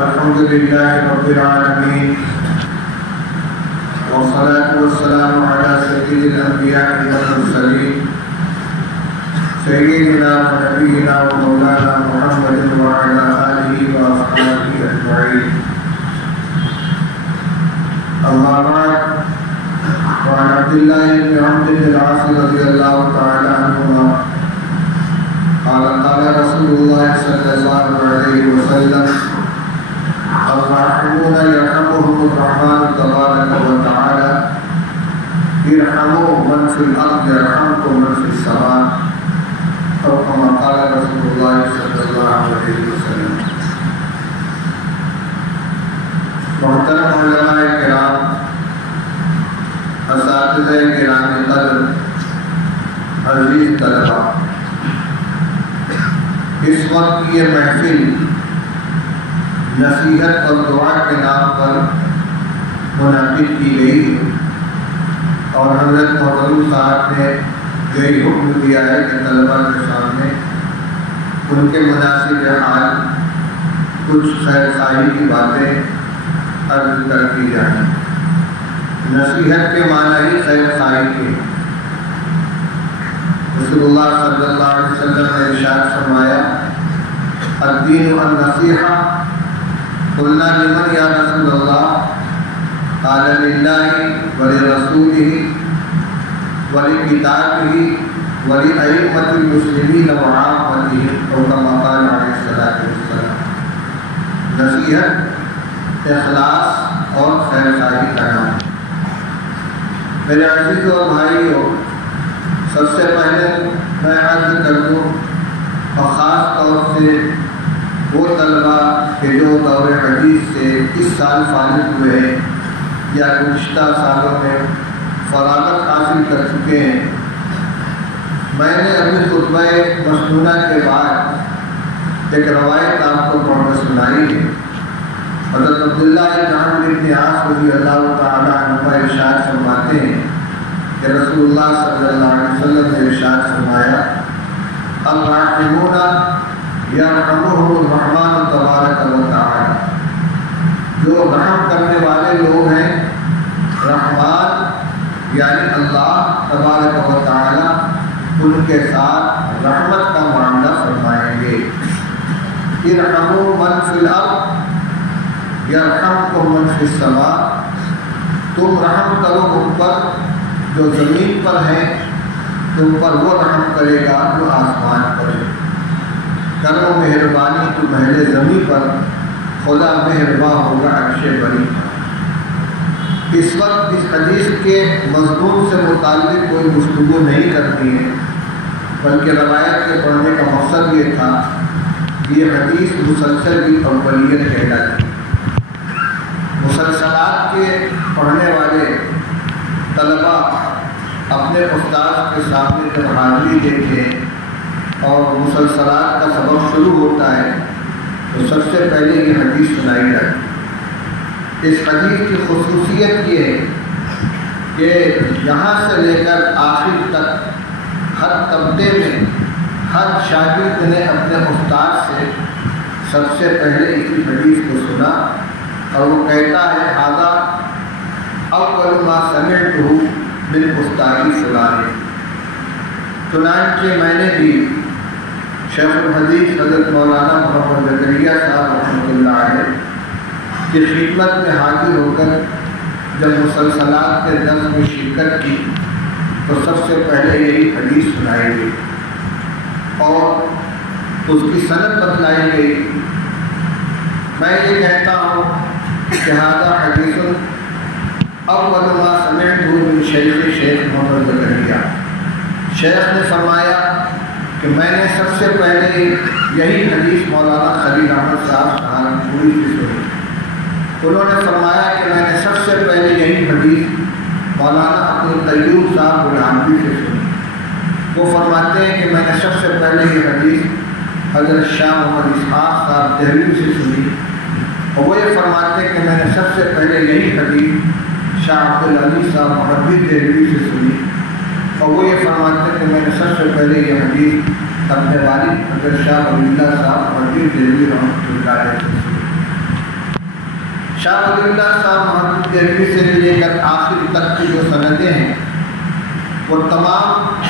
الحمد لله رب العالمين والصلاة والسلام على سيد الأنبياء والمرسلين سيدنا ونبينا ومولانا محمد وعلى آله وأصحابه أجمعين. أما بعد، وعن عبد الله بن عمرو بن العاص رضي الله تعالى عنهما قال قال رسول الله صلى الله عليه وسلم: الراحمون يرحمهم الرحمن تبارك وتعالى ارحموا من في الأرض يرحمكم من في السماء، أو كما قال رسول الله صلى الله عليه وسلم. محترم علماء کرام، اساتذہ کرام قدر، عزیز طلباء، اس وقت یہ محفل نصیحت اور دعا کے نام پر منعقد کی گئی ہے، اور حضرت محترم صاحب نے یہی حکم دیا ہے کہ طلباء کے سامنے ان کے مناسب حال کچھ خیر خواہی کی باتیں عرض کر دی جائیں. نصیحت کے معنی ہی خیر خواہی کے. رسول اللہ صلی اللہ علیہ وسلم نے ارشاد فرمایا: الدین النصیحہ. قلنا لمن یا رسول اللہ؟ قال للہ ولرسولہ ولکتابہ ولأئمۃ المسلمین وعامتہم، او کما قال علیہ الصلوۃ والسلام. نصیحت اخلاص اور خیر خواہی کا نام. میرے عزیزوں اور بھائیوں، سب سے پہلے میں عرض کر دوں، اور خاص طور سے وہ طلباء کہ جو دور حدیث سے اس سال فارغ ہوئے ہیں یا گزشتہ سالوں میں فراغت حاصل کر چکے ہیں، میں نے اپنے خطبہ مسنونہ کے بعد ایک روایت آپ کو پڑھ کر سنائی ہے. حضرت عبداللہ بن عمرو بن عاص رضی اللہ تعالیٰ عنہ ارشاد فرماتے ہیں کہ رسول اللہ صلی اللہ علیہ وسلم نے ارشاد فرمایا: الراحمون یرحمهم الرحمن تبارک و تعالی. جو رحم کرنے والے لوگ ہیں، رحمان یعنی اللہ تبارک و تعالی ان کے ساتھ رحمت کا معاملہ فرمائیں گے. ارحموا من فی الارض یرحمکم من فی السماء. تم رحم کرو ان پر جو زمین پر ہیں، تم پر وہ رحم کرے گا جو آسمان پر ہے. کرو مہربانی تو محل زمین پر، خدا مہرباں ہوگا عرش بری پر. اس وقت اس حدیث کے مضمون سے متعلق کوئی گفتگو نہیں کرتی ہے، بلکہ روایت کے پڑھنے کا مقصد یہ تھا کہ یہ حدیث مسلسل کی اولیت کہلاتی ہے. مسلسلات کے پڑھنے والے طلباء اپنے استاد کے سامنے جب حاضری دیتے ہیں اور مسلسلات کا سبق شروع ہوتا ہے تو سب سے پہلے یہ حدیث سنائی جاتی ہے. اس حدیث کی خصوصیت یہ ہے کہ یہاں سے لے کر آخر تک ہر طبقے میں ہر شاگرد نے اپنے استاد سے سب سے پہلے اسی حدیث کو سنا، اور وہ کہتا ہے: ھذا اول ما سمعتہ من استادی فلان. چنانچہ میں نے بھی شیخ الحدیث حضرت مولانا محمد زکریا صاحب رحمۃ اللہ علیہ کی خدمت میں حاضر ہو کر جب مسلسلات کے درس میں شرکت کی تو سب سے پہلے یہی حدیث سنائی گئی اور اس کی سند بتلائی گئی. میں یہ کہتا ہوں کہ ھذا حدیث اول ما سمعتہ من شیخ محمد زکریا. شیخ نے فرمایا کہ میں نے سب سے پہلے یہی حدیث مولانا خلیل احمد صاحب سہارنپوری سے سنی. انہوں نے فرمایا کہ میں نے سب سے پہلے یہی حدیث مولانا عبدالقیوم صاحب بلحانوی سے سنی. وہ فرماتے ہیں کہ میں نے سب سے پہلے یہ حدیث حضرت شاہ محمد اسحاق صاحب دہلوی سے سنی، اور وہ یہ فرماتے ہیں کہ میں نے سب سے پہلے یہی حدیث شاہ عبدالعلی صاحب محبی دہلوی سے سنی، اور وہ یہ فرماتے ہیں کہ میں نے سب سے پہلے یہ حدیث اپنے والد حضرت شاہ ولی اللہ صاحب محبی دہلوی رحمۃ اللہ علیہ سے سنی. شاہ ولی اللہ صاحب محمد دہلوی سے لے کر آخر تک کی جو سندیں ہیں وہ تمام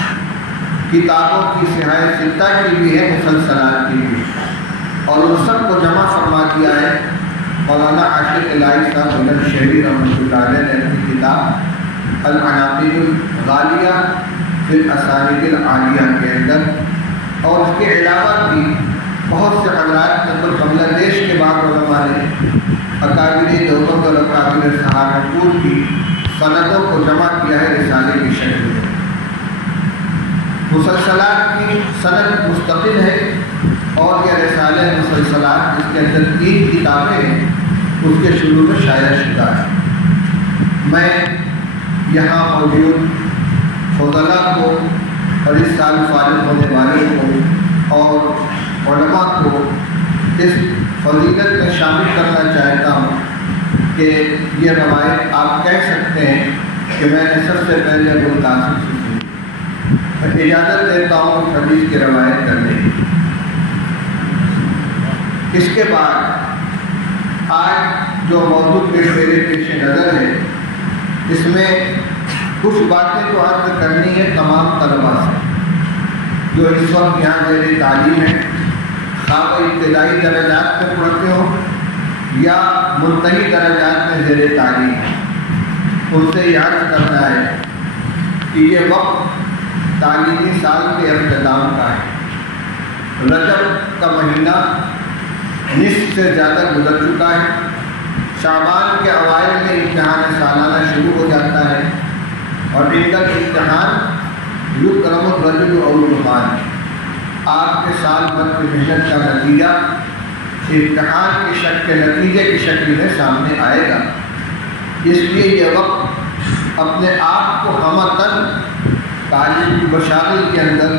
کتابوں کی سہائے ستہ کی بھی ہے، مسلسلات کی بھی، اور ان سب کو جمع فرما دیا ہے مولانا عاشق الہی صاحب بلند شہری رحمۃ اللہ علیہ نے اپنی کتاب العناقید الغالیہ فی الاسانید العالیہ کے اندر۔ اور اس کے علاوہ بھی بہت سے حضرات نے بنگلہ دیش کے بعد علماء نے اکابر دیوبند اور اکابر سہارنپور کی سندوں کو جمع کیا ہے رسالے کی شکل میں۔ مسلسلات کی سند مستقل ہے، اور یہ رسالہ مسلسلات جس کے اندر 3 کتابیں ہیں اس کے شروع میں شائع شدہ ہے۔ میں یہاں موجود فضلاء کو اور اس سال فارغ ہونے والے کو اور علماء کو اس فضیلت میں شامل کرنا چاہتا ہوں کہ یہ روایت آپ کہہ سکتے ہیں کہ میں نے سب سے پہلے ابو القاسم سے سنی۔ میں اجازت دیتا ہوں اس حدیث کی روایت کرنے کی۔ اس کے بعد آج جو موضوع میرے پیش نظر ہے، اس میں کچھ باتیں تو عرض کرنی ہے تمام طلباء سے جو اس وقت یہاں زیر تعلیم ہے، خواہ ابتدائی درجات میں پڑھتے ہوں یا منتہی درجات میں زیر تعلیم ہے۔ ان سے یہ عرض کرنا ہے کہ یہ وقت تعلیمی سال کے اختتام کا ہے۔ رجب کا مہینہ نصف سے زیادہ گزر چکا ہے، شعبان کے اوائل میں امتحان سالانہ شروع ہو جاتا ہے، اور ان کا امتحان یکرم الرجل اور الرحمن، آپ کے سال بھر کی محنت کا نتیجہ امتحان کی شکل کے نتیجے کی شکل میں سامنے آئے گا۔ اس لیے یہ وقت اپنے آپ کو ہمتن تعلیم کی مشاغل کے اندر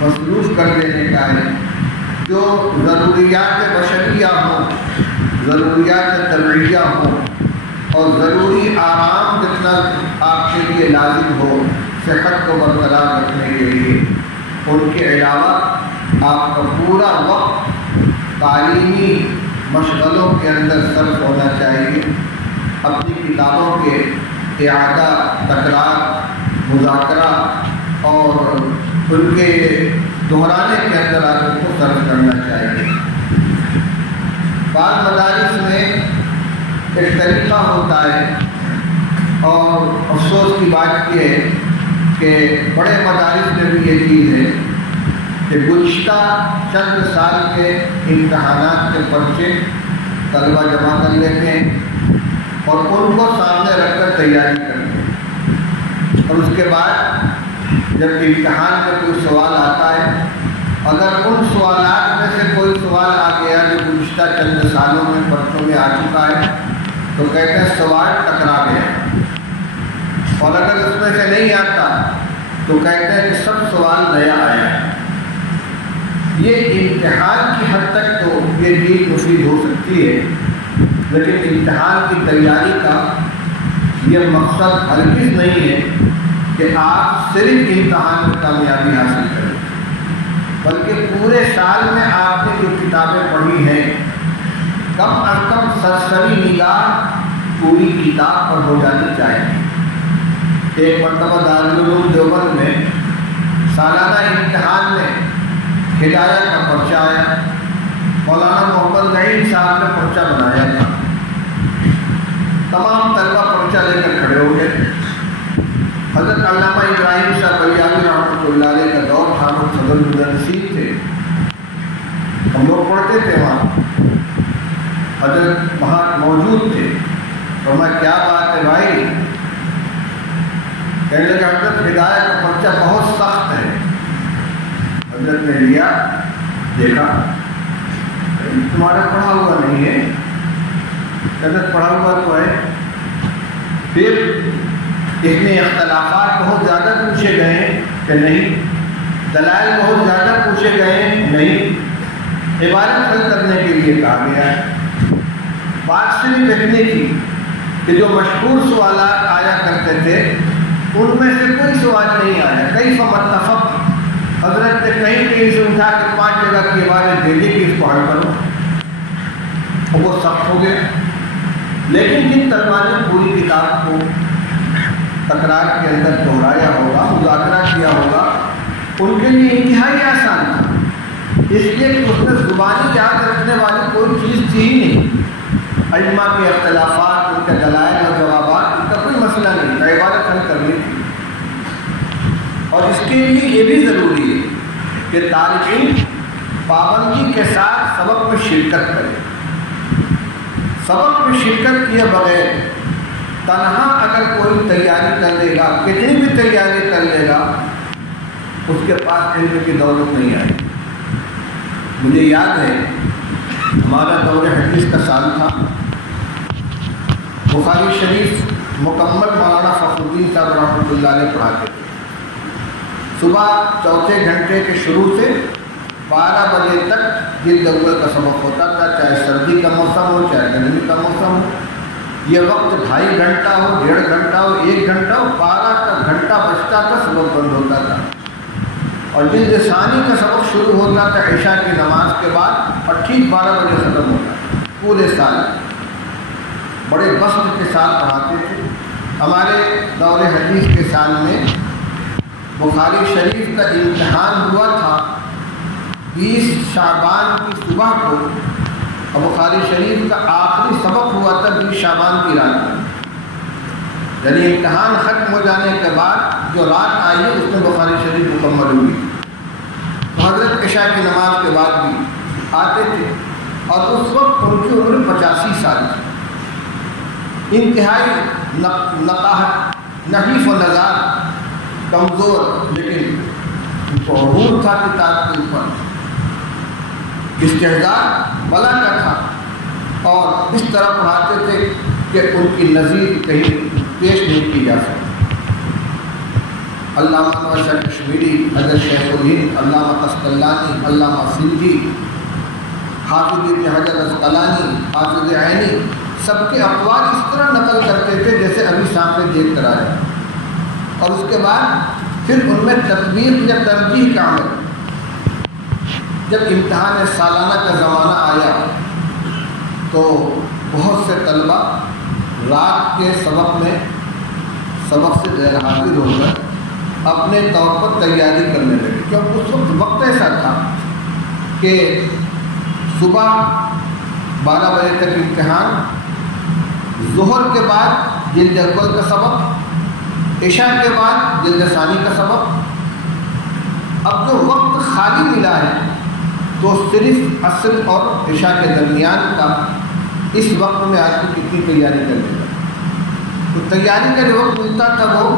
مصروف کر دینے کا ہے، جو ضروریات بشریہ ہوں، ضروریات طبعیہ ہوں، اور ضروری آرام جتنا آپ کے لیے لازم ہو صحت کو برقرار رکھنے کے لیے، ان کے علاوہ آپ کا پورا وقت تعلیمی مشغلوں کے اندر صرف ہونا چاہیے۔ اپنی کتابوں کے اعادہ، تکرار، مذاکرہ اور ان کے دہرانے کے اندر آپ کو صرف کرنا چاہیے۔ بعض مدارس میں ایک طریقہ ہوتا ہے، اور افسوس کی بات یہ ہے کہ بڑے مدارس میں بھی یہ چیز ہے کہ گزشتہ چند سال کے امتحانات کے پرچے طلبہ جمع کر لیتے ہیں اور ان کو سامنے رکھ کر تیاری کرتے ہیں، اور اس کے بعد جب امتحان میں کوئی سوال آتا ہے، اگر ان سوالات میں سے کوئی سوال آ گیا جو گزشتہ چند سالوں میں پرچوں میں آ چکا ہے تو کہتے ہیں سوال ٹکرا گیا، اور اگر اس میں سے نہیں آتا تو کہتے ہیں کہ سب سوال نیا آیا ہے۔ یہ امتحان کی حد تک تو یہ چیز مفید ہو سکتی ہے، لیکن امتحان کی تیاری کا یہ مقصد ہرگز نہیں ہے کہ آپ صرف امتحان میں کامیابی حاصل کریں، بلکہ پورے سال میں آپ نے جو کتابیں پڑھی ہیں کم از کم سرسری نگاہ پوری کتاب پر ہو جانی چاہیے۔ ایک مرتبہ دارالعلوم دیوبند میں سالانہ امتحان میں ہدایت کا پرچہ آیا، مولانا محمد نعیم صاحب نے پرچہ بنایا تھا، تمام طلبہ پرچہ لے کر کھڑے ہو گئے۔ حضرت علامہ ابراہیم صاحب بلیاوی رحمۃ اللہ علیہ کا دور تھا، وہ صدر مدرسین تھے، ہم لوگ پڑھتے تھے وہاں، حضرت وہاں موجود تھے۔ فرمایا کیا بات ہے بھائی؟ کہنے لگے حضرت ہدایت کا پرچہ بہت سخت ہے۔ حضرت نے لیا، دیکھا تمہارا پڑھا ہوا نہیں ہے۔ حضرت پڑھا ہوا تو ہے۔ پھر اس میں اختلافات بہت زیادہ پوچھے گئے ہیں کہ نہیں، دلائل بہت زیادہ پوچھے گئے ہیں نہیں، عبارت حل کرنے کے لیے کہا گیا ہے۔ بات صرف اتنی تھی کہ جو مشہور سوالات آیا کرتے تھے ان میں سے کوئی سوال نہیں آیا۔ کیف متفق، حضرت نے کہیں کہیں سے اٹھا کے 5 جگہ کی عبارت دے دی کہ اس کو حل کرو، اور وہ سخت ہو گیا۔ لیکن جن طلبا نے پوری کتاب کو تکرار کے اندر دہرایا ہوگا، مذاکرہ کیا ہوگا، ان کے لیے انتہائی آسان تھا، اس لیے کہ اس میں زبانی یاد رکھنے والی کوئی چیز تھی ہی نہیں۔ ائمہ کے اختلافات، ان کے دلائل اور جوابات، ان کا کوئی مسئلہ نہیں تھا، عبارت حل کرنی تھی۔ اور اس کے لیے یہ بھی ضروری ہے کہ طالب علم پابندی کے ساتھ سبق میں شرکت کرے۔ سبق میں شرکت کیے بغیر تنہا اگر کوئی تیاری کر لے گا، کتنی بھی تیاری کر لے گا، اس کے پاس علم کی دولت نہیں آئے۔ مجھے یاد ہے ہمارا دور حدیث کا سال تھا، بخاری شریف مکمل مولانا فخر الدین صاحب رحمۃ اللہ علیہ پڑھاتے تھے۔ صبح چوتھے گھنٹے کے شروع سے 12 بجے تک جلد اول کا سبق ہوتا تھا، چاہے سردی کا موسم ہو چاہے گرمی کا موسم ہو۔ یہ وقت 2.5 گھنٹہ ہو، 1.5 گھنٹہ ہو، 1 گھنٹہ ہو، 12 کا گھنٹہ بچتا تھا، سبق بند ہوتا تھا۔ اور جلد ثانی کا سبق شروع ہوتا تھا عشاء کی نماز کے بعد، اور ٹھیک 12 بجے ختم ہوتا تھا۔ پورے سال بڑے بسط کے ساتھ پڑھاتے تھے۔ ہمارے دور حدیث کے سال میں بخاری شریف کا امتحان ہوا تھا 20 شعبان کی صبح کو، اور بخاری شریف کا آخری سبق ہوا تھا 20 شعبان کی رات میں۔ یعنی امتحان ختم ہو جانے کے بعد جو رات آئی ہے اس میں بخاری شریف مکمل ہوئی۔ تو حضرت عشاء کی نماز کے بعد بھی آتے تھے، اور اس وقت ان کی عمر 85 سال تھی۔ انتہائی نقاہت، نحیف و نزار، کمزور، لیکن ان کو عبور تھا کتاب کے اوپر، استحضار بلا کا تھا، اور اس طرح پڑھاتے تھے کہ ان کی نظیر کہیں پیش نہیں کی جا سکتی۔ علامہ انور شاہ کشمیری، حضرت شیخ الہند، علامہ قسطلانی، علامہ سندھی، حافظ ابن حجر عسقلانی، حافظ عینی، سب کے اقوال اس طرح نقل کرتے تھے جیسے ابھی سامنے دیکھ کر آیا۔ اور اس کے بعد پھر ان میں تطبیق یا ترجیح کا عمل۔ جب امتحان سالانہ کا زمانہ آیا تو بہت سے طلبہ رات کے سبق سے غیر حاضر ہو کر اپنے طور پر تیاری کرنے لگے، کیونکہ اس وقت ایسا تھا کہ صبح 12 بجے تک امتحان، ظہر کے بعد جلد اول کا سبق، عشاء کے بعد جلد ثانی کا سبق۔ اب جو وقت خالی ملا ہے تو صرف عصر اور عشاء کے درمیان کا، اس وقت میں آدمی کتنی تیاری کر لے گا۔ تو تیاری کا جو وقت ملتا تھا وہ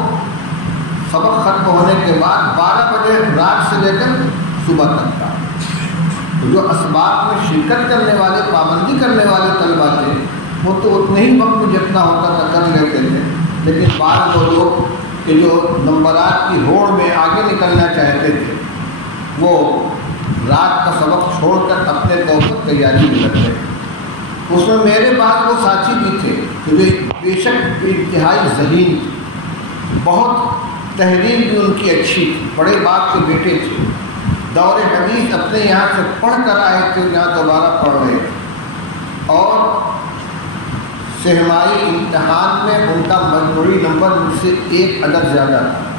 سبق ختم ہونے کے بعد 12 بجے رات سے لے کر صبح تک تھا۔ تو جو اسباق میں شرکت کرنے والے، پابندی کرنے والے طلبہ تھے، وہ تو اتنے ہی وقت میں جتنا ہوتا تھا کر لیتے تھے، لیکن بعض وہ لوگ کہ جو نمبرات کی ہوڑ میں آگے نکلنا چاہتے تھے، وہ رات کا سبق چھوڑ کر اپنے طور پر تیاری میں لگتے تھے۔ اس میں میرے بعد وہ ساتھی بھی تھے کہ جو بے شک انتہائی ذہین تھے، بہت تحریر بھی ان کی اچھی تھی، بڑے باپ کے بیٹے تھے، دور حدیث اپنے یہاں سے پڑھ کر آئے تھے، یہاں دوبارہ پڑھ رہے تھے، اور سہمائی امتحان میں ان کا مجموعی نمبر مجھ سے 1 عدد زیادہ تھا،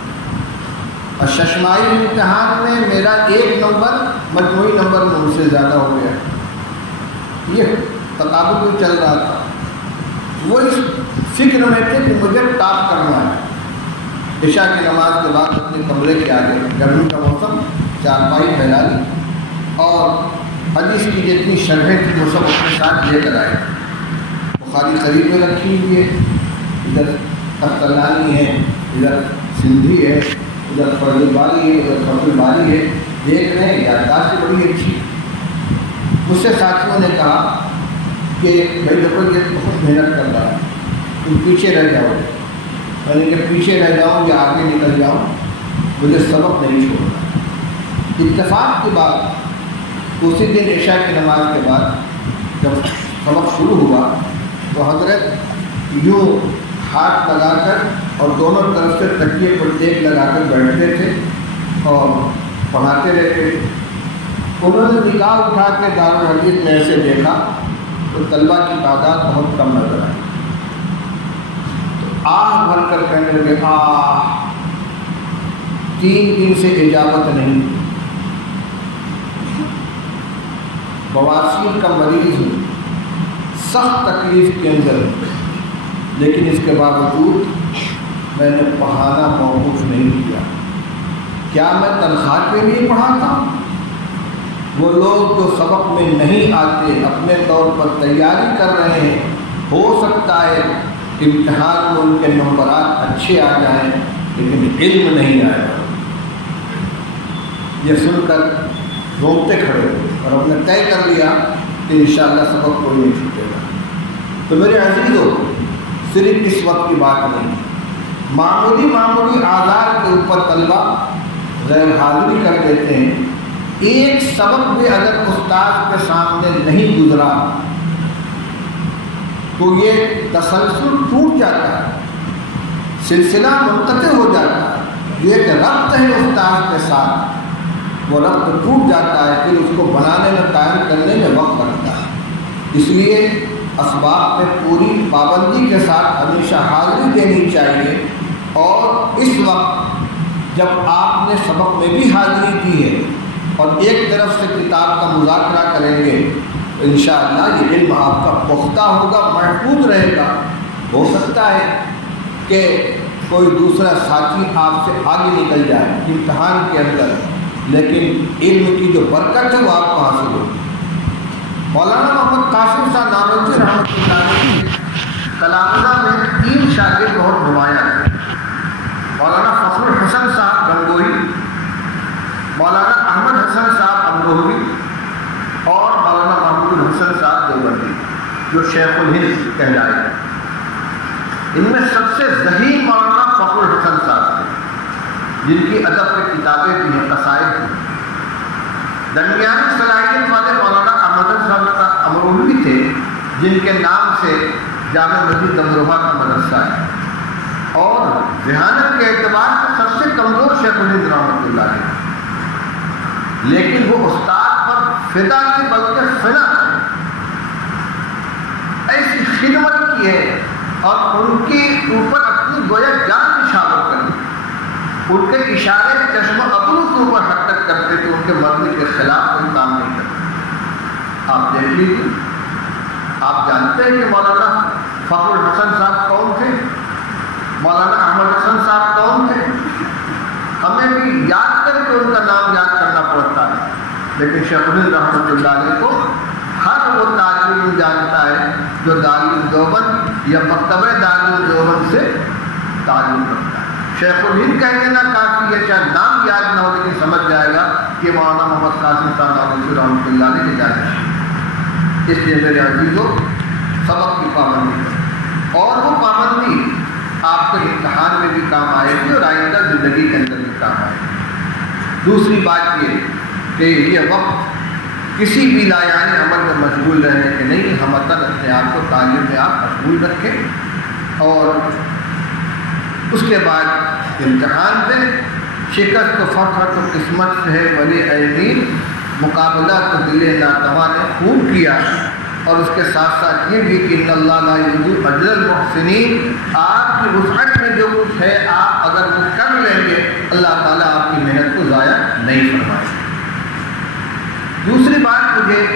اور ششمائی امتحان میں میرا 1 نمبر مجموعی نمبر مجھ سے زیادہ ہو گیا۔ یہ تقابل میں چل رہا تھا، وہ اس فکر میں تھے کہ مجھے ٹاپ کرنا ہے۔ عشاء کی نماز کے بعد اپنے کمرے کے آگے، گرمی کا موسم، چارپائی پھیلا لی، اور حدیث کی جتنی شرحیں تھیں وہ سب اپنے ساتھ لے کر آئے۔ بخاری قریب میں رکھی ہوئی ہے، ادھر قسطلانی ہے، ادھر سندھی ہے، ادھر فرد الباری ہے، ادھر فرد الباری ہے، دیکھ رہے ہیں، یادداشت بڑی اچھی۔ مجھ سے ساتھیوں نے کہا کہ بھائی دیکھو یہ بہت محنت کر رہا ہے، تم پیچھے رہ جاؤ۔ میں نے کہ پیچھے رہ جاؤں یا آگے نکل جاؤں، مجھے سبق نہیں چھوڑنا۔ اتفاق کی بات، اسی دن عشاء کی نماز کے بعد جب سبق شروع ہوا تو حضرت یوں ہاتھ لگا کر اور دونوں طرف سے تکیے پر ٹیک لگا کر بیٹھتے تھے اور پڑھاتے رہتے تھے۔ انہوں نے نگاہ اٹھا کے دارالحدیث میں ایسے دیکھا تو طلبہ کی تعداد بہت کم نظر آئی، آہ بھر کر کہنے لگے 3 دن سے اجابت نہیں، بواسیر کا مریض ہوں، سخت تکلیف کے اندر، لیکن اس کے باوجود میں نے پڑھانا موقوف نہیں کیا۔ کیا میں تنخواہ کے لیے پڑھاتا؟ وہ لوگ جو سبق میں نہیں آتے، اپنے طور پر تیاری کر رہے ہیں، ہو سکتا ہے امتحان میں ان کے نمبرات اچھے آ جائیں لیکن علم نہیں آئے گا۔ یہ سن کر روتے کھڑے اور ہم نے طے کر لیا کہ انشاءاللہ سبق کوئی نہیں چھوٹے گا۔ تو میرے عزیزوں، صرف اس وقت کی بات نہیں، معمولی آزار کے اوپر طلبہ غیر حاضری کر دیتے ہیں۔ ایک سبق بھی اگر استاد کے سامنے نہیں گزرا تو یہ تسلسل ٹوٹ جاتا ہے، سلسلہ منقطع ہو جاتا ہے۔ یہ ایک ربط ہے استاد کے ساتھ، وہ ربط ٹوٹ جاتا ہے، پھر اس کو بنانے میں، قائم کرنے میں وقت لگتا ہے۔ اس لیے اسباب میں پوری پابندی کے ساتھ ہمیشہ حاضری دینی چاہیے، اور اس وقت جب آپ نے سبق میں بھی حاضری دی ہے اور ایک طرف سے کتاب کا مذاکرہ کریں گے تو انشاءاللہ یہ علم آپ کا پختہ ہوگا، محفوظ رہے گا۔ ہو سکتا ہے کہ کوئی دوسرا ساتھی آپ سے آگے نکل جائے امتحان کے اندر، لیکن علم کی جو برکت ہے وہ آپ کو حاصل ہوگی۔ مولانا محمد قاسم صاحب نانوتوی رحمۃ اللہ علیہ تلامذہ میں 3 شاگرد بہت نمایاں تھے، مولانا فخر الحسن صاحب گنگوئی، مولانا احمد حسن صاحب امروہوی اور مولانا محمود الحسن صاحب دیوبندی، جو شیخ الہند کہلائے ہیں۔ ان میں سب سے ذہین مولانا فخر الحسن صاحب تھے، جن کی ادب کی کتابیں بھی ہیں، قصائد ہیں۔ درمیانی صلاحیت والے مولانا احمد صاحب امروہوی تھے، جن کے نام سے جامع مسجد امروہہ کا مدرسہ ہے، اور ذہانت کے اعتبار سے سب سے کمزور شیخ الہند رحمۃ اللہ علیہ، لیکن وہ استاد پر فدا تھے بلکہ فنا تھے، ایسی خدمت کی ہے اور ان کے اوپر اپنی گویا جان نشانور کری۔ ان کے اشارے چشم ابرو کے اوپر حد تک کرتے تھے، ان کے مرضی کے خلاف کوئی کام نہیں کرتے۔ آپ دیکھ لیجیے، آپ جانتے ہیں کہ مولانا فخر الحسن صاحب کون تھے، مولانا احمد حسن صاحب کون تھے؟ ہمیں بھی یاد کر کے ان کا نام یاد کرنا پڑتا ہے، لیکن شیخ الہند رحمۃ اللہ علیہ کو ہر وہ طالب علم جانتا ہے جو دارالعلوم دیوبند یا مکتبہ دارالعلوم دیوبند سے تعلق رکھتا ہے۔ شیخ الہند کہہ دینا کافی ہے، چاہے نام یاد نہ ہو لیکن سمجھ جائے گا کہ مولانا محمد قاسم صاحب نانوتوی رحمۃ اللہ علیہ کی جانب۔ اس لیے میرے عزیزوں، سبق کی پابندی ہے، اور وہ پابندی آپ کے امتحان میں بھی کام آئے گی اور آئندہ زندگی کے اندر بھی کام آئے گی۔ دوسری بات یہ کہ یہ وقت کسی بھی لایعنی عمل میں مشغول رہنے کے نہیں، ہم اپنے آپ کو تعلیم میں آپ مشغول رکھیں، اور اس کے بعد امتحان دیں۔ شکست و فتح تو قسمت سے ہے ولی اے دین، مقابلہ تو دل ناتواں نے خوب کیا، اور اس کے ساتھ ساتھ یہ بھی کہ ان اللہ لا یضیع اجر المحسنین، آپ کی وسعت میں جو کچھ ہے آپ اگر وہ کر لیں گے اللہ تعالیٰ آپ کی محنت کو ضائع نہیں فرمائے گا۔ دوسری بات مجھے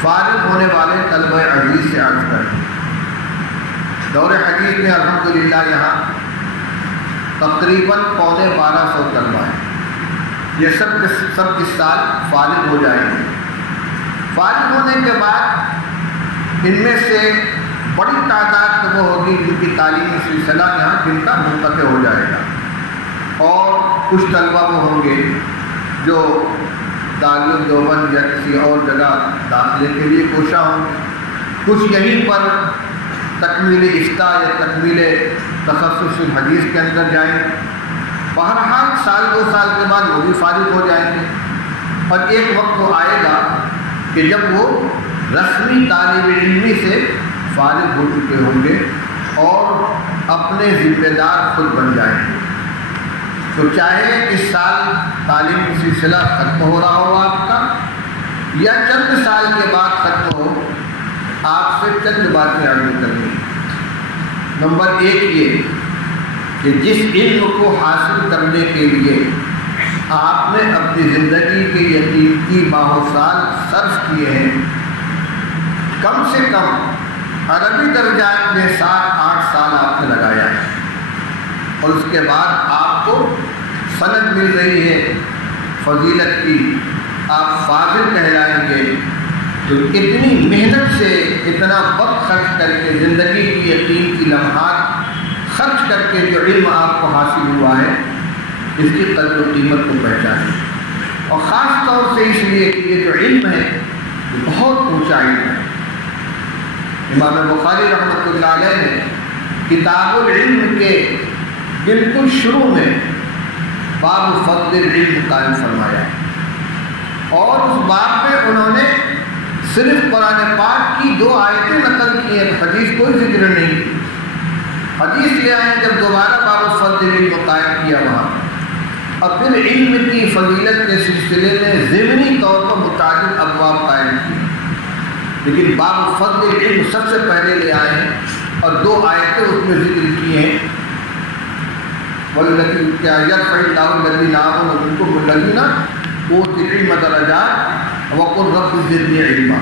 فارغ ہونے والے طلبہ عزیز سے عرض کریں، دور حدیث میں الحمدللہ یہاں تقریباً 1250 طلبہ ہیں، یہ سب اس سال فارغ ہو جائیں گے۔ فارغ ہونے کے بعد ان میں سے بڑی تعداد تو وہ ہوگی جن کی تعلیمی سلسلہ یہاں جن کا منقطع ہو جائے گا، اور کچھ طلبہ وہ ہوں گے جو دارالعلوم دیوبند یا کسی اور جگہ داخلے کے لیے کوشاں ہوں گے، کچھ یہیں پر تکمیل افتاء یا تکمیل تخصص الحدیث کے اندر جائیں گے۔ بہرحال سال 2 سال کے بعد وہ بھی فارغ ہو جائیں گے، اور ایک وقت وہ آئے گا کہ جب وہ رسمی طالب علمی سے فارغ ہو چکے ہوں گے اور اپنے ذمہ دار خود بن جائیں گے۔ تو چاہے اس سال تعلیم کا سلسلہ ختم ہو رہا ہو آپ کا، یا چند سال کے بعد ختم ہو، آپ سے چند باتیں عرض کرنی۔ نمبر 1 یہ کہ جس علم کو حاصل کرنے کے لیے آپ نے اپنی زندگی کے یقینی ماہ و سال صرف کیے ہیں، کم سے کم عربی درجات میں 7-8 سال آپ نے لگایا ہے، اور اس کے بعد آپ کو سند مل رہی ہے فضیلت کی، آپ فاضل کہلائیں گے، تو اتنی محنت سے اتنا وقت خرچ کر کے زندگی کی یقین کی لمحات خرچ کر کے جو علم آپ کو حاصل ہوا ہے، اس کی قدر و قیمت کو پہچانیں، اور خاص طور سے اس لیے کہ یہ جو علم ہے یہ بہت اونچا علم ہے۔ امام بخاری رحمۃ اللہ علیہ نے کتاب العلم کے بالکل شروع میں باب فضل العلم قائم فرمایا، اور اس باب میں انہوں نے صرف قرآن پاک کی 2 آیتیں نقل کی ہیں، حدیث کوئی ذکر نہیں کی۔ حدیث لے آئے جب دوبارہ باب فضل العلم قائم کیا وہاں، اور پھر علم کی فضیلت کے سلسلے میں ضمنی طور پر متعدد ابواب قائم کیے، لیکن باب فضل العلم سب سے پہلے لے آئے ہیں، اور 2 آیتیں اس میں ذکر کی ہیں، وَالَّذِي يَرْفَعُ اللَّهُ الَّذِينَ آمَنُوا مِنكُمْ وَالَّذِينَ أُوتُوا الْعِلْمَ دَرَجَاتٍ وَقُلْ رَبِّ زِدْنِي عِلْمًا۔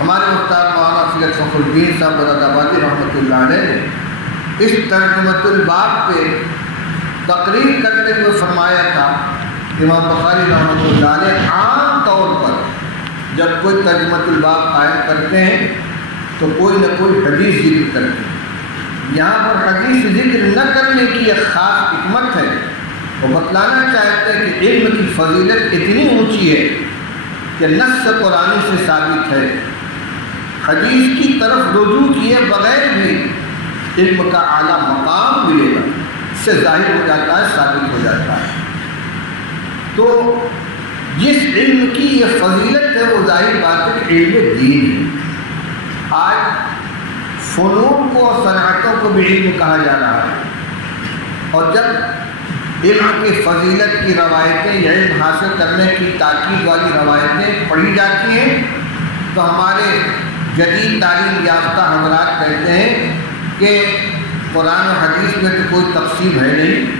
ہمارے استاد مولانا سید فخر الدین صاحب مراد آبادی رحمۃ اللہ علیہ نے اس ترجمۃ الباب پہ تقریر کرتے ہوئے فرمایا تھا، امام بخاری رحمۃ اللہ علیہ عام طور پر جب کوئی ترجمۃ الباب قائم کرتے ہیں تو کوئی نہ کوئی حدیث ذکر کرتے ہیں، یہاں پر حدیث ذکر نہ کرنے کی ایک خاص حکمت ہے، وہ بتلانا چاہتے ہیں کہ علم کی فضیلت اتنی اونچی ہے کہ نص قرآنی سے ثابت ہے، حدیث کی طرف رجوع کیے بغیر بھی علم کا اعلیٰ مقام ملے گا، اس سے ظاہر ہو جاتا ہے، ثابت ہو جاتا ہے۔ تو جس علم کی یہ فضیلت ہے وہ ظاہر بات ہے کہ علم دین ہے۔ آج فنون کو اور صنعتوں کو بھی علم کہا جا رہا ہے، اور جب علم کی فضیلت کی روایتیں یا علم حاصل کرنے کی تاکید والی روایتیں پڑھی جاتی ہیں تو ہمارے جدید تعلیم یافتہ حضرات کہتے ہیں کہ قرآن و حدیث میں تو کوئی تقسیم ہے نہیں،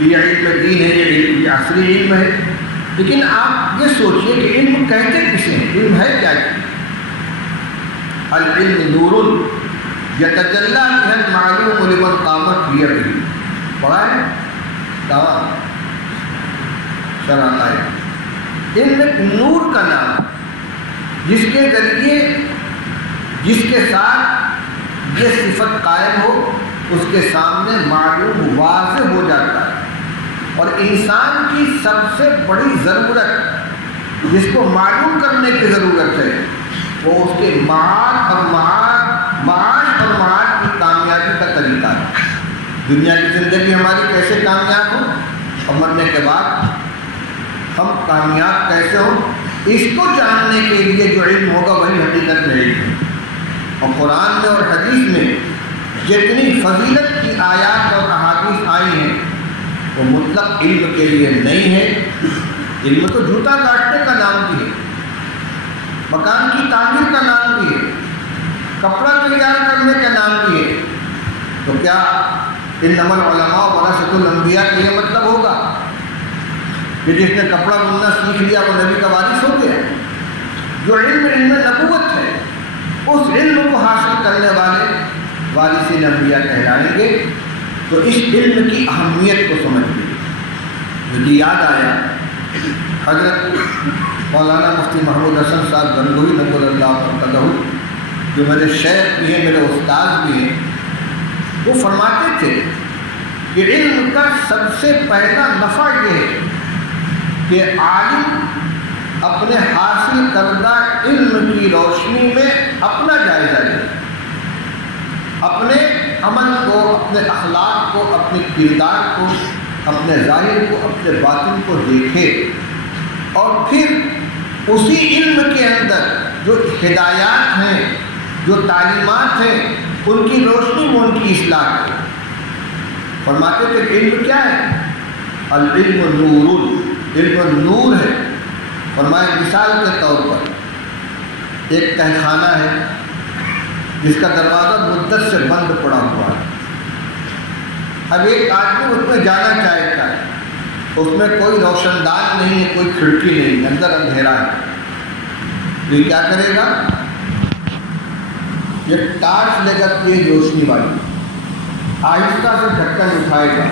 یہ علم دین ہے، یہ عصری علم ہے۔ لیکن آپ یہ سوچئے کہ علم کہتے کسے ہیں، علم ہے کیا؟ العلم نور یتجلی بہ المعلوم لمن قامت بیدہ، پڑھا ہے دعویٰ شرح ہے۔ علم ایک نور کا نام جس کے ذریعے جس کے ساتھ یہ صفت قائم ہو اس کے سامنے معلوم واضح ہو جاتا ہے، اور انسان کی سب سے بڑی ضرورت جس کو معلوم کرنے کی ضرورت ہے وہ اس کے معاش اور معاش کی کامیابی کا طریقہ ہے۔ دنیا کی زندگی ہماری کیسے کامیاب ہو اور مرنے کے بعد ہم کامیاب کیسے ہوں، اس کو جاننے کے لیے جو علم ہوگا وہی حقیقت میں علم ہے۔ اور قرآن میں اور حدیث میں جتنی فضیلت کی آیات اور احادیث آئی ہیں وہ مطلق علم کے لیے نہیں ہے۔ علم تو جوتا کاٹنے کا نام بھی ہے، مکان کی تعمیر کا نام بھی ہے، کپڑا تیار کرنے کا نام بھی ہے۔ تو کیا انما العلماء ورثۃ الانبیاء کا یہ مطلب ہوگا کہ جس نے کپڑا بننا سیکھ لیا وہ نبی کا وارث ہو گیا؟ جو علم نبوت ہے اس علم کو حاصل کرنے والے وارثین انبیاء کہلائیں گے۔ تو اس علم کی اہمیت کو سمجھ لیجیے۔ مجھے یاد آیا حضرت مولانا مفتی محمود حسن صاحب گنگوہی نور اللہ مرقدہ، جو میرے شیخ بھی ہیں، میرے استاد بھی ہیں، وہ فرماتے تھے کہ علم کا سب سے پہلا نفع یہ ہے کہ عالم اپنے حاصل کردہ علم کی روشنی میں اپنا جائزہ لے، اپنے عمل کو، اپنے اخلاق کو، اپنے کردار کو، اپنے ظاہر کو، اپنے باطن کو دیکھے، اور پھر اسی علم کے اندر جو ہدایات ہیں، جو تعلیمات ہیں، ان کی روشنی میں ان کی اصلاح کرے۔ فرماتے تھے کہ علم کیا ہے؟ العلم نور، علم نور ہے۔ فرمائے مثال کے طور پر ایک تہخانہ ہے جس کا دروازہ مدت سے بند پڑا ہوا ہے۔ اب ایک آدمی اس میں جانا چاہتا ہے، اس میں کوئی روشن دان نہیں ہے، کوئی کھڑکی نہیں، اندر اندھیرا ہے، یہ کیا کرے گا؟ یہ ٹارچ لے کر تیز روشنی والی آہستہ سے ڈھکن اٹھائے گا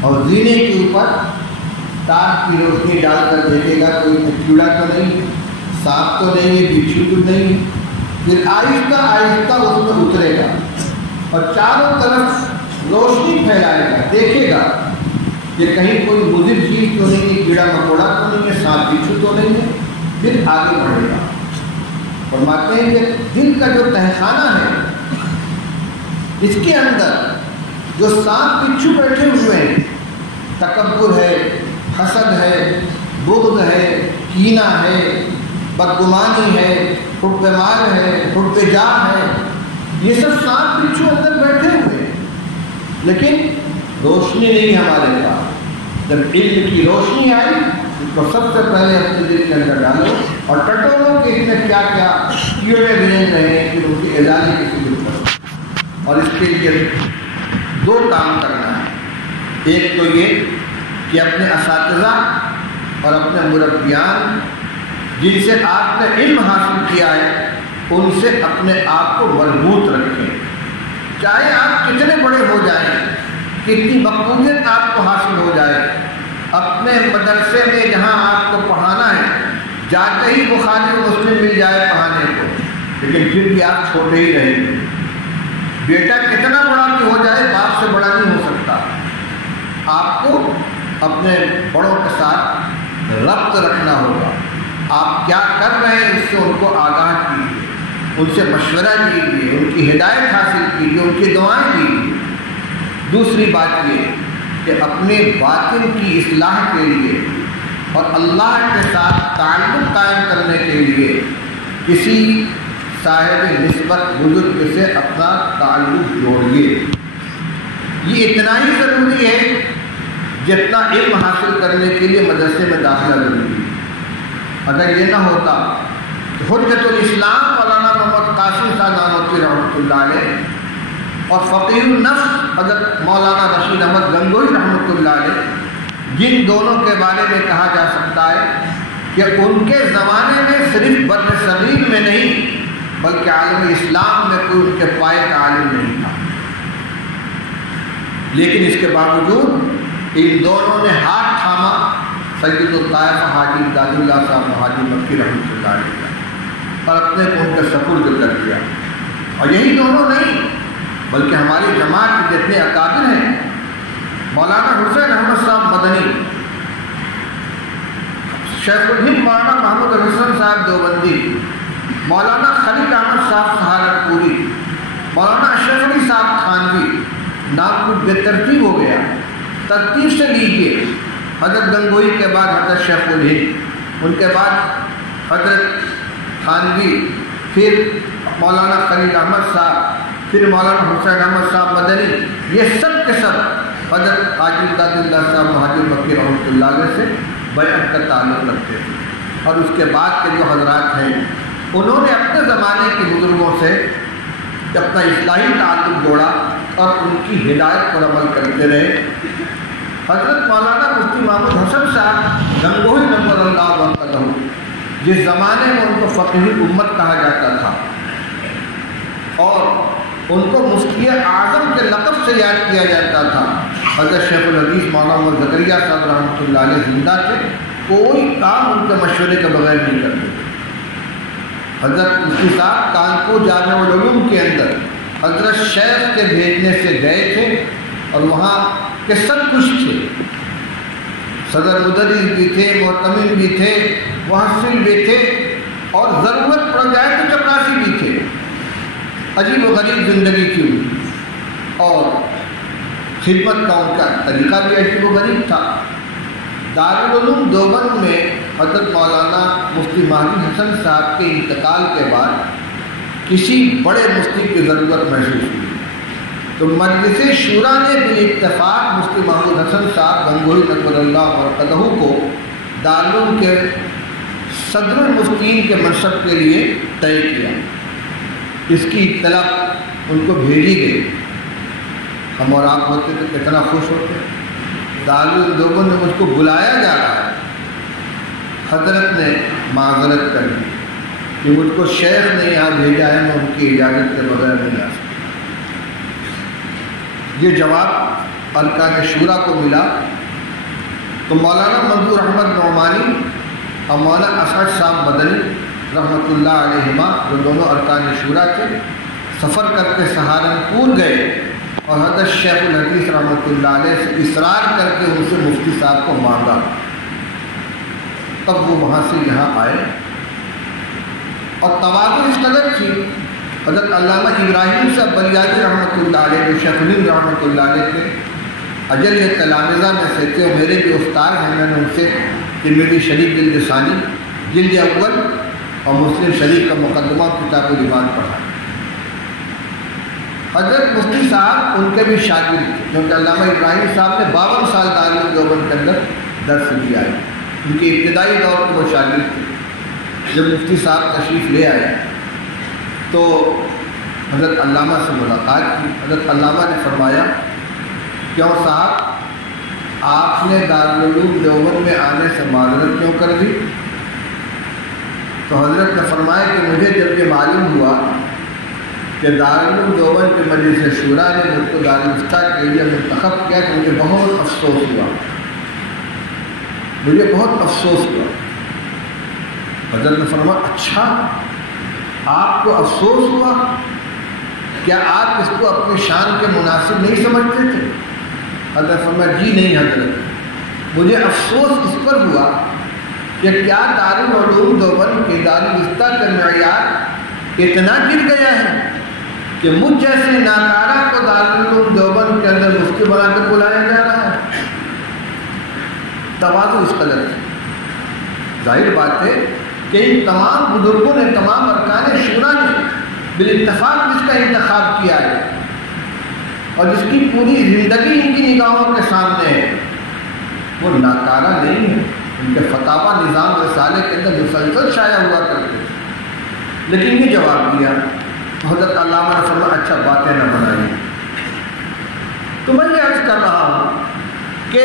اور زینے کے اوپر ٹارچ کی روشنی ڈال کر دیکھے گا کوئی کیڑا تو نہیں، سانپ تو نہیں ہے، بچھو تو نہیں، پھر آہستہ آہستہ اس میں اترے گا اور چاروں طرف روشنی پھیلائے گا، دیکھے گا کہ کہیں کوئی مضر چیز تو نہیں ہے، کیڑا مکوڑا تو نہیں ہے، سانپ بچھو تو نہیں ہے، پھر آگے بڑھے گا۔ فرماتے ہیں کہ دل کا جو تہخانہ ہے، اس کے اندر جو سانپ بچھو بیٹھے ہوئے ہیں، تکبر ہے، حسد ہے، بغض ہے، کینہ ہے، بدگمانی ہے، حب مال ہے، حب جاہ ہے، یہ سب سانپ بچھو اندر بیٹھے ہوئے ہیں، لیکن روشنی نہیں ہمارے پاس۔ جب علم کی روشنی آئی تو سب سے پہلے اپنے دل کے اندر ڈالو اور ٹٹولو کہ اس میں کیا کیا کیڑے بنیں رہے ہیں، کہ ان کی ازالے کسی دل کرو۔ اور اس کے لیے دو کام کرنا ہے، ایک تو یہ کہ اپنے اساتذہ اور اپنے مربیان جن سے آپ نے علم حاصل کیا ہے ان سے اپنے آپ کو مربوط رکھیں، چاہے آپ کتنے بڑے ہو جائیں، کتنی مقبولیت آپ کو حاصل ہو جائے، اپنے مدرسے میں جہاں آپ کو پڑھانا ہے جاتے ہی بخاری و مسلم مل جائے پڑھانے کو، لیکن پھر بھی آپ چھوٹے ہی رہیں گے۔ بیٹا کتنا بڑا بھی ہو جائے باپ سے بڑا نہیں ہو سکتا۔ آپ کو اپنے بڑوں کے ساتھ ربط رکھنا ہوگا، آپ کیا کر رہے ہیں اس سے ان کو آگاہ کیجیے، ان سے مشورہ لیجیے، ان کی ہدایت حاصل کیجیے، ان کی دعائیں دیجیے۔ دوسری بات یہ کہ اپنے باطن کی اصلاح کے لیے اور اللہ کے ساتھ تعلق قائم کرنے کے لیے کسی صاحب نسبت بزرگ سے اپنا تعلق جوڑیے۔ یہ اتنا ہی ضروری ہے جتنا علم حاصل کرنے کے لیے مدرسے میں داخلہ ضروری ہے۔ اگر یہ نہ ہوتا تو حجت الاسلام مولانا محمد قاسم صاحب نانوتوی رحمۃ اللہ علیہ اور فقیر النفس حضرت مولانا رشید احمد گنگوئی رحمۃ اللہ علیہ، جن دونوں کے بارے میں کہا جا سکتا ہے کہ ان کے زمانے میں صرف بر صغیر میں نہیں بلکہ عالم اسلام میں کوئی ان کے پائے کا عالم نہیں تھا، لیکن اس کے باوجود ان دونوں نے ہاتھ تھاما سید الطائف حاجی امداد اللہ صاحب حاجی مکی رحمۃ اللہ علیہ اور اپنے کو ان کے سپرد کر دیا۔ اور یہی دونوں نہیں بلکہ ہماری جماعت کے جتنے اکابر ہیں، مولانا حسین احمد صاحب مدنی، شیخ الہند مولانا محمد الحسن صاحب دیوبندی، مولانا خلیل احمد صاحب سہارنپوری، مولانا اشرف علی صاحب تھانوی، نام کچھ بے ترتیب ہو گیا، ترتیب سے لیجیے۔ حضرت گنگوئی کے بعد حضرت شیخ الہند، ان کے بعد حضرت تھانوی، پھر مولانا خلیل احمد صاحب، پھر مولانا حسین احمد صاحب مدنی، یہ سب کے سب حضرت حاجی امداد اللہ صاحب حاجی مکی رحمۃ اللہ علیہ سے بیعت کا تعلق رکھتے ہیں۔ اور اس کے بعد کے جو حضرات ہیں انہوں نے اپنے زمانے کے بزرگوں سے اپنا اصلاحی تعلق جوڑا اور ان کی ہدایت پر عمل کرتے رہے۔ حضرت مولانا مفتی محمود حسن صاحب گنگوئی نور اللہ برکتہ، جس زمانے میں ان کو فقیر امت کہا جاتا تھا اور ان کو مفتی اعظم کے لقب سے یاد کیا جاتا تھا، حضرت شیخ الحدیث مولانا محمد زکریا صاحب رحمۃ اللہ علیہ زندہ تھے، کوئی کام ان کے مشورے کے بغیر نہیں کرتے تھے۔ حضرت مفتی صاحب کانپور جامعہ العلوم کے اندر حضرت شیخ کے بھیجنے سے گئے تھے اور وہاں کے سب کچھ تھے، صدر مدرس بھی تھے، معتمد بھی تھے، محسن بھی تھے، اور ضرورت پڑ جائے تو چپراسی بھی تھے۔ عجیب و غریب زندگی کی اور خدمت کا ان کا طریقہ بھی عجیب و غریب تھا۔ دارالعلوم دیوبند میں حضرت مولانا مفتی مہدی حسن صاحب کے انتقال کے بعد کسی بڑے مفتی کی ضرورت محسوس ہوئی تو مجلس شورا نے بھی اتفاق مفتی محمود حسن صاحب گنگوئی نور اللہ برکتہ کو دارالعلوم کے صدر المفتین کے منصب کے لیے طے کیا۔ اس کی اطلاع ان کو بھیجی گئی. ہم اور آپ ہوتے تو کتنا خوش ہوتے. دارالعلوم دیوبند میں مجھ کو بلایا جا رہا ہے. حضرت نے معذرت کر دی کہ مجھ کو شیخ نے یہاں بھیجا ہے، میں ان کی اجازت کے بغیر نہیں آ سکتا. یہ جواب ارکان شورا کو ملا تو مولانا منظور احمد نعمانی اور مولانا اسعد صاحب مدنی رحمۃ اللہ علیہما، جو دونوں ارکان شورا تھے، سفر کر کے سہارنپور گئے اور حضرت شیخ الحدیث رحمۃ اللہ علیہ سے اصرار کر کے ان سے مفتی صاحب کو مانگا. تب وہ وہاں سے یہاں آئے اور تواضع اس قدر تھی. حضرت علامہ ابراہیم صاحب بلیاجی رحمۃ اللہ علیہ، جو شیخ الہند رحمۃ اللہ علیہ کے اجل تلامذہ میں سے تھے اور میرے بھی استاد ہیں، میں نے ان سے ترمذی شریف جلد ثانی، جلد اول اور مسلم شریف کا مقدمہ کتاب الایمان پڑھا. حضرت مفتی صاحب ان کے بھی شاگرد تھے، کیونکہ علامہ ابراہیم صاحب نے 52 سال دارالعلوم دیوبند کے اندر درس دیا ہے. ان کے ابتدائی دور کے وہ شاگرد تھے. جب مفتی صاحب تشریف لے آئے تو حضرت علامہ سے ملاقات کی. حضرت علامہ نے فرمایا، کیوں صاحب آپ نے دارالعلوم دیوبند میں آنے سے معذرت کیوں کر دی؟ تو حضرت نے فرمایا کہ مجھے جب یہ معلوم ہوا کہ دارالعلوم دیوبند کے مجلس شورا نے مجھ کو دارالفتہ کے لیے منتخب کیا تو مجھے بہت افسوس ہوا، مجھے بہت افسوس ہوا. حضرت نے فرمایا، اچھا آپ کو افسوس ہوا؟ کیا آپ اس کو اپنی شان کے مناسب نہیں سمجھتے تھے؟ حضرت فرمایا، جی نہیں حضرت، مجھے افسوس اس پر ہوا کہ کیا دارالعلوم دیوبند کے دارالفتہ کا معیار اتنا گر گیا ہے کہ مجھ جیسے ناکارہ کو دارالعلوم دیوبند کے اندر مفتی بنا کے بلایا جا رہا ہے. تواضع اس قدر ہے. ظاہر بات ہے کہ ان تمام بزرگوں نے، تمام ارکان شورا نے بالاتفاق جس کا انتخاب کیا ہے اور جس کی پوری زندگی ان کی نگاہوں کے سامنے ہے، وہ ناکارہ نہیں ہے. ان کے فتاویٰ نظام رسالے کے اندر مسلسل شائع ہوا کرتے تھے. لیکن یہ جواب دیا تو حضرت علامہ نے فرمایا، اچھا باتیں نہ بنائیے. تو میں یہ عرض کر رہا ہوں کہ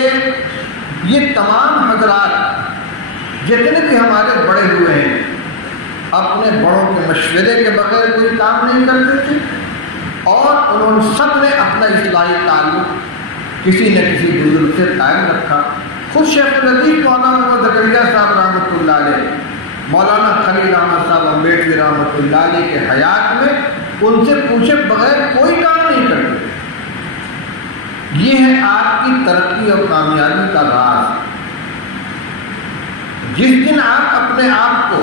یہ تمام حضرات جتنے بھی ہمارے بڑے ہوئے ہیں، اپنے بڑوں کے مشورے کے بغیر کوئی کام نہیں کرتے تھے اور انہوں نے سب نے اپنا اصلاحی تعلق کسی نہ کسی بزرگ سے قائم رکھا. خود شیخ الحدیث مولانا زکریا صاحب رحمۃ اللہ علیہ، مولانا خلیل احمد صاحب امبیڈکر رحمۃ اللہ علیہ کے حیات میں ان سے پوچھے بغیر کوئی کام نہیں کرتے. یہ ہے آپ کی ترقی اور کامیابی کا راز. جس دن آپ اپنے آپ کو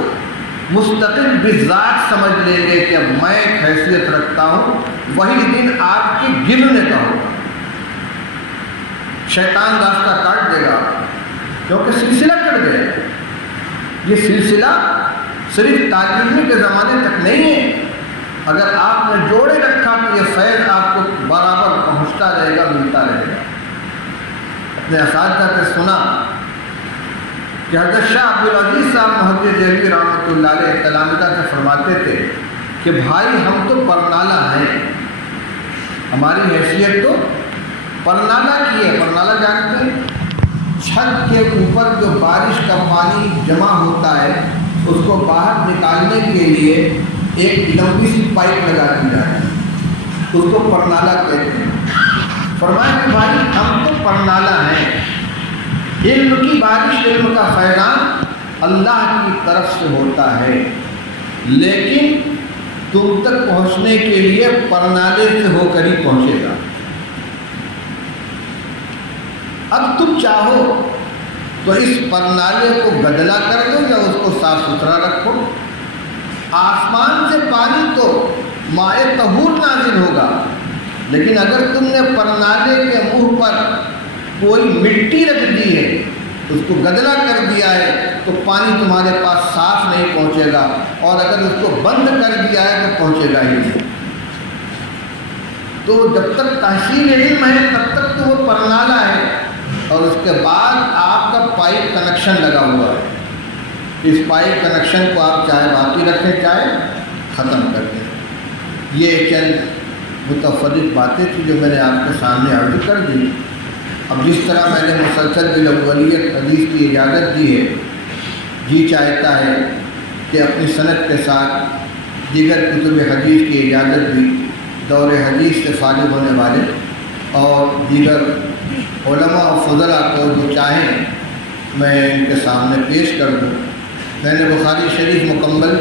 مستقل بذات سمجھ لیں گے کہ اب میں ایک حیثیت رکھتا ہوں، وہی دن آپ کے گرنے کا ہوگا. شیطان راستہ کاٹ دے گا کیونکہ سلسلہ کٹ گیا. یہ سلسلہ صرف تعلیمی کے زمانے تک نہیں ہے. اگر آپ نے جوڑے رکھا کہ یہ فیض آپ کو برابر پہنچتا رہے گا، ملتا رہے گا. اپنے اساتذہ سے سنا کہ حضرت شاہ عبدالعزیز صاحب محدث دہلوی رحمۃ اللہ علیہ تلامذہ سے فرماتے تھے کہ بھائی ہم تو پرنالہ ہیں، ہماری حیثیت تو پرنالہ کی ہے. پرنالہ جانتے ہیں؟ چھت کے اوپر جو بارش کا پانی جمع ہوتا ہے اس کو باہر نکالنے کے لیے ایک لمبی سی پائپ لگا دی جاتی ہے، اس کو پرنالہ کہتے ہیں. فرمایا کہ بھائی ہم تو پرنالہ ہیں. علم کی بارش، علم کا فیضان اللہ کی طرف سے ہوتا ہے، لیکن تم تک پہنچنے کے لیے پرنالے سے ہو کر ہی پہنچے گا. اب تم چاہو تو اس پرنالے کو گدلا کر دو یا اس کو صاف ستھرا رکھو. آسمان سے پانی تو مائع طہور نازل ہوگا، لیکن اگر تم نے پرنالے کے منہ پر کوئی مٹی رکھ دی ہے، اس کو گدلا کر دیا ہے، تو پانی تمہارے پاس صاف نہیں پہنچے گا، اور اگر اس کو بند کر دیا ہے تو پہنچے گا ہی نہیں. تو جب تک تحصیل علم ہے تب تک تو وہ پرنالہ ہے، اور اس کے بعد آپ کا پائپ کنیکشن لگا ہوا ہے. اس پائپ کنیکشن کو آپ چاہے باقی رکھیں چاہے ختم کر دیں. یہ چند متفرق باتیں تھیں جو میں نے آپ کے سامنے عرض کر دی۔ اب جس طرح میں نے مسلسل بالاولیت حدیث کی اجازت دی ہے، جی چاہتا ہے کہ اپنی سند کے ساتھ دیگر کتب حدیث کی اجازت دی، دور حدیث سے فارغ ہونے والے اور دیگر علماء و فضلاء کو جو چاہیں میں ان کے سامنے پیش کر دوں۔ میں نے بخاری شریف مکمل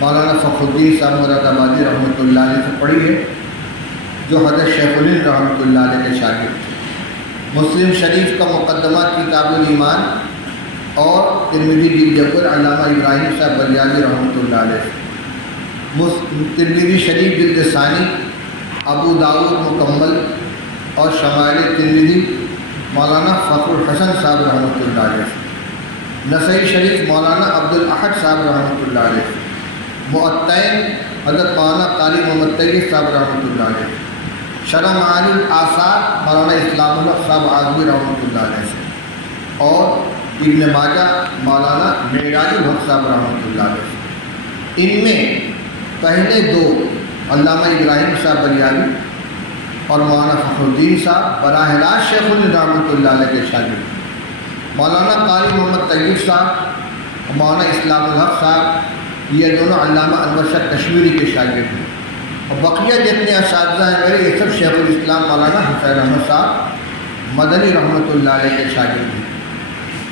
مولانا فخر الدین صاحب مراد آبادی رحمۃ اللہ علیہ سے پڑھی ہے، جو حضرت شیخ الہند رحمۃ اللہ علیہ کے شاگرد تھے۔ مسلم شریف کا مقدمہ کتاب الایمان اور ترمذی جلد پر علامہ ابراہیم صاحب بلیاضی رحمۃ اللہ علیہ، ترمذی شریف جلد ثانی ابو داؤد مکمل اور شمائل ترمذی مولانا فخر الحسن صاحب رحمۃ اللہ علیہ، نسائی شریف مولانا عبد الاحد صاحب رحمۃ اللہ علیہ، معطین حضرت مولانا قاری محمد طیب صاحب رحمۃ اللہ علیہ، شرح معانی الآثار مولانا اسلام الحق صاحب عازمی رحمۃ اللہ علیہ سے، اور ابن ماجہ مولانا معراج الحق صاحب رحمۃ اللہ علیہ سے۔ ان میں پہلے دو علامہ ابراہیم صاحب بلیاضی اور مولانا فخر الدین صاحب براہ راست شیخ الہند رحمۃ اللہ علیہ کے شاگرد، مولانا قاری محمد طیب صاحب اور مولانا اسلام الحق صاحب یہ دونوں علامہ انور شاہ کشمیری کے شاگرد ہیں، اور بقیہ جتنے اساتذہ ہیں میرے یہ سب شیخ الاسلام مولانا حسین احمد صاحب مدنی رحمۃ اللہ علیہ کے شاگرد ہیں۔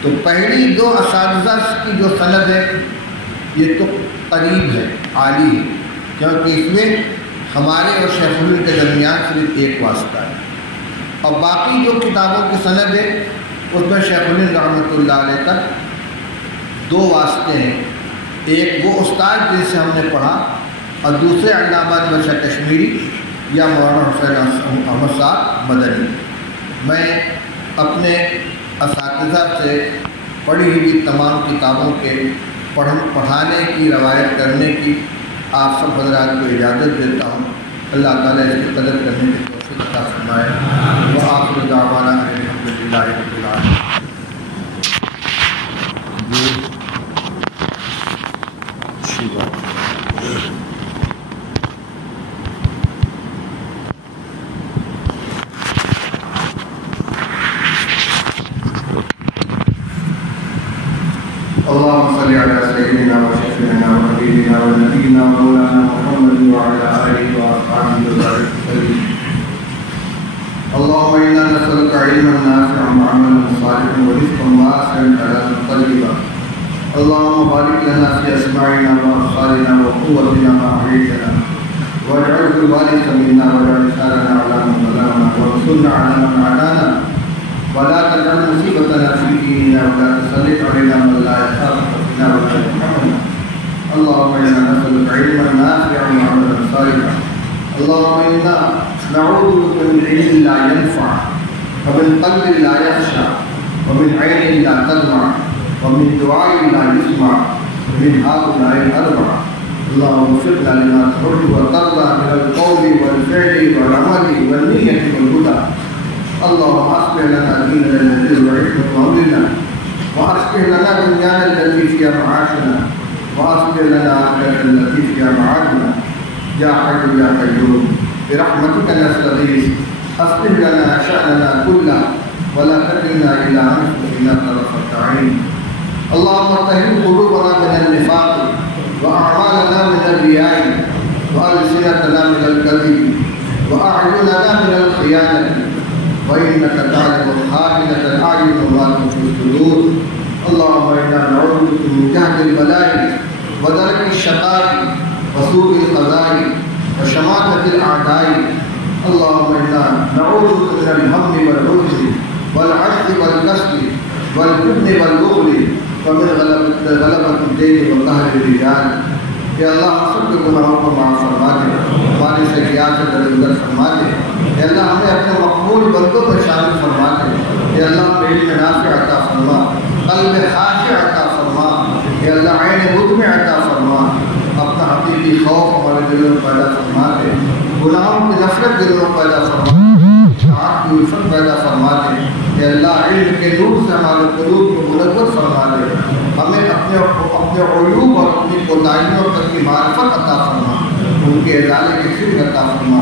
تو پہلی دو اساتذہ کی جو سند ہے یہ تو قریب ہے، عالی ہے، کیونکہ اس میں ہمارے اور شیخ الہند کے درمیان صرف ایک واسطہ ہے، اور باقی جو کتابوں کی سند ہے اس میں شیخ الہند رحمۃ اللہ علیہ تک دو واسطے ہیں، ایک وہ استاد جن سے ہم نے پڑھا اور دوسرے علامہ انور شاہ کشمیری یا مولانا حسین احمد صاحب مدنی۔ میں اپنے اساتذہ سے پڑھی ہوئی تمام کتابوں کے پڑھانے کی روایت کرنے کی آپ سب حضرات کو اجازت دیتا ہوں۔ اللہ تعالیٰ اس کی قدر کرنے کی توفیق عطا فرمائے۔ وآخر دعوانا الحمدللہ رب العالمین۔ اللهم صل على سيدنا وشفيعنا وحبيبنا ونبينا ومولانا محمد وعلى آله وأصحابه وبارك وسلم. اللهم إنا نسألك علما نافعا وعملا صالحا ورزقا واسعا حلالا طيبا. اللهم بارك لنا في أسماعنا وأبصارنا وقوتنا ما أحييتنا واجعله الوارث منا واجعل ثارنا على من ظلمنا وانصرنا على من عادانا ولا تجعل مصيبتنا في ديننا ولا تسلط علينا من لا يخافك فينا ولا يرحمنا. اللهم انا نسألك علما نافعا وعملا صالحا. اللهم انا نعوذ بك من علم لا ينفع ومن قلب لا يخشع ومن عين لا تدمع ومن دعاء لا يسمع ومن هؤلاء الأربعة. اللهم وفقنا لما تحب وترضى من القول والفعل والعمل والنية والهدى. اللهم اصلح لنا ديننا الذي هو عصمة امرنا واصلح لنا دنيانا التي فيها معاشنا واصلح لنا آخرتنا التي فيها معادنا. يا حي يا قيوم برحمتك نستغيث اصلح لنا شأننا كله ولا تكلنا إلى أنفسنا طرفة عين. اللهم طهر قلوبنا من النفاق وأعمالنا من الرياء وألسنتنا من الكذب وأعيننا من الخيانة وإنك تعلم خائنة الأعين وما تخفي الصدور. اللهم إنا نعوذ بك من جهد البلاء ودرك الشقاء وسوء القضاء وشماتة الأعداء. اللهم إنا نعوذ بك من الهم والعجز والعجز والكسل والجبن والبخل ومن غلبة الدين وقهر الرجال. یا اللہ ہم سب کے گناہوں کو معاف فرما دے، ہماری سیئات سے درگزر فرما دے. یا اللہ ہمیں اپنے مقبول بندوں میں شامل فرما دے. یا اللہ ہمیں علم نافع عطا فرما، قلب خاشع عطا فرما. یا اللہ عین مطمع عطا فرما. اپنا حقیقی خوف ہمارے دلوں میں پیدا فرما دے. گناہوں کی نفرت دلوں میں پیدا فرما دے، اطاعت کی الفت پیدا فرما دے. یا اللہ علم کے نور سے ہمارے قلوب کو منور فرما دے. ہمیں اپنے عیوب اور اپنی کوتاہیوں تک کی معرفت عطا فرما. ان کے ادارے کی فکر عطا فرما۔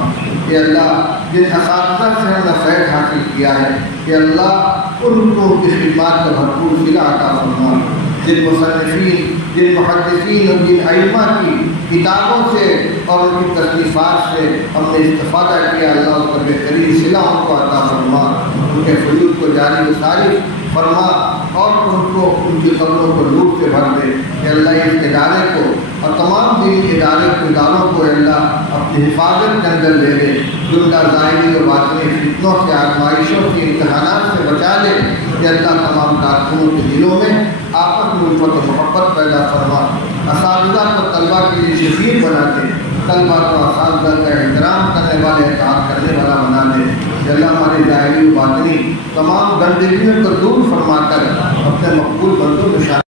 کہ اللہ جن اساتذہ سے ہم نے فیض حاصل کیا ہے کہ اللہ ان کو ان کی خدمات کا بھرپور صلہ عطا فرما۔ جن مصنفین، جن محدثین اور جن ائمہ کی کتابوں سے اور ان کی تصنیفات سے ہم نے استفادہ کیا، اللہ اس کا بہترین صلہ ان کو عطا فرما، ان کے فیوز کو جاری و ساری فرما اور ان کو ان کی قبروں کو نور سے بھر دے۔ کہ اللہ اس ادارے کو اور تمام دینی اداروں کو اللہ اپنی حفاظت کے اندر لے لے، جملہ ظاہری و باطنی فتنوں سے، آزمائشوں سے، امتحانات سے بچا لے۔ کہ اللہ تمام کارکنوں کے دلوں میں آپس میں الفت و محبت پیدا فرما، اساتذہ کو طلبہ کے لیے شفیع بنا دے، طلبہ کو اساتذہ کا احترام کرنے والے، اطاعت کرنے والا بنا دے۔ کہ اللہ ہماری ظاہری و باطنی تمام گندگیوں کو دور فرما کر اپنے مقبول بندوں میں شامل